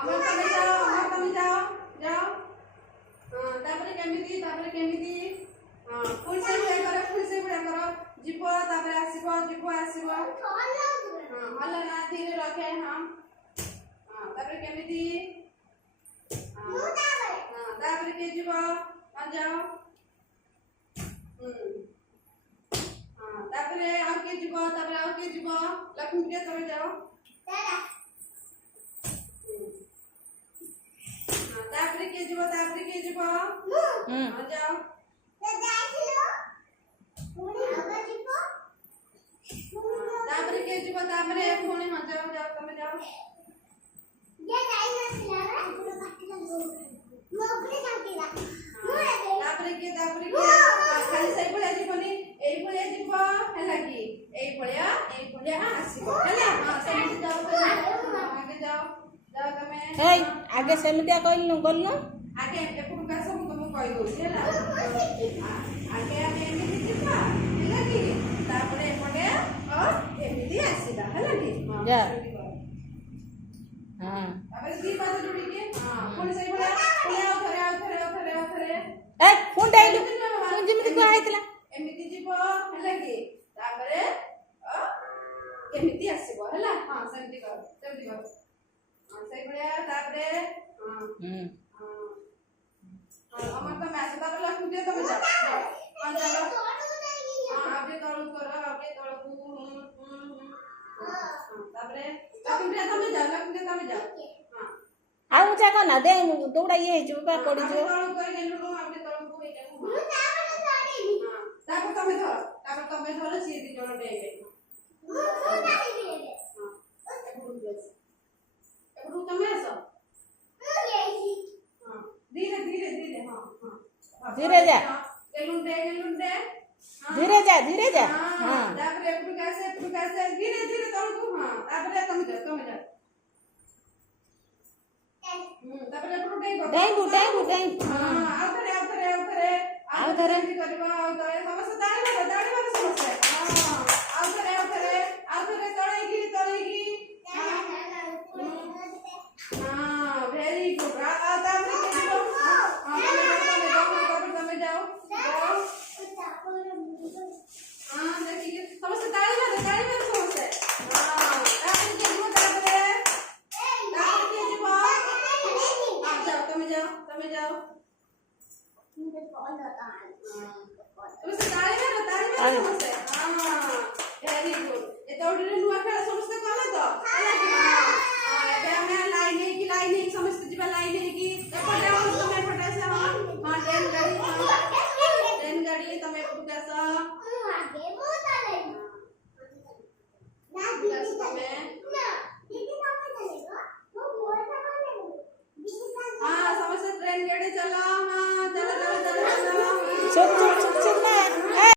अमर तुम जाओ जाओ तापर केमिति हां फुल से बुढ़ा करो जीव तापर आसीबो जीव आसीबो हां हल्ला ना धीरे रखे हम हां तापर केमिति हां तापर के जीव आ जाओ हां तापर और के जीव लक्ष्मी के तमे जाओ तापर के जीव हां जाओ तापर के जीव तापर पुणी हां जाओ जाओ तमे जाओ ये जाई नथिला रे मोगरे काटिला तापर के खाली सही भलिया जीवनी एई भलिया जीव हैला की एई भलिया आसीबो हैला हां सही जाओ आगे जाओ जाओ तमे हे आगे सेमितिया कहलु बोलनु आगे एपुर का सब तुम कहि दोसी हैला आगे आगे एमिति जीवा हैला की तापर एपटे और एमिति आसीबा हैला की जा हां तापर दी पास जोड़ी के हां पुणी सही भलिया आउथरे ए फोन डाइलु फोन जेमिति को आइतला एमिति जीव हैला की तापर एमिति आसीबो हैला हां सेमिति कर हां सही भलिया तापर हां अमर तो मैच तापर लक्ष्मी दे तमे जा हां चलो हां आगे तळु करो आगे तळु तापर लक्ष्मी दे तमे जा हां आउ जा कना दे दौड़ा ये जुबा पड़ी जो तळु कर गेलु आगे तळु को एटा हां तापर तमे धर सी दी जण डेगे एपडू तमे आसो हां धीरे हां धीरे जा गेलुंडे धीरे जा हां तापर एपडू कैसे धीरे तळु हां तापर तमे जा तापर एपडू डाइबू हां आउथरे करबा आउथरे समस्त दाड़ी मारो समस्त हां आउथरे तळेगी हां वेरी गुड तापर के जीव हां तमे जाओ हां देखिए समस्त दाड़ी मारो समस्त हां तापर के जीव तापर के जीव हां जाओ तमे जाओ समस्त दाड़ी मारो समस्त हां वेरी गुड ये दौड़रे नुआ खेल समस्त कले तो हां एबे हमें लाइन समस्त जीवा लाइन की एपटे और तमे एपटे से हां ट्रेन गाड़ी तमे एपटे से आगे बहुत आले ना दीदी तमे हां समस्त ट्रेन गाड़ी चलो हां चलो चुप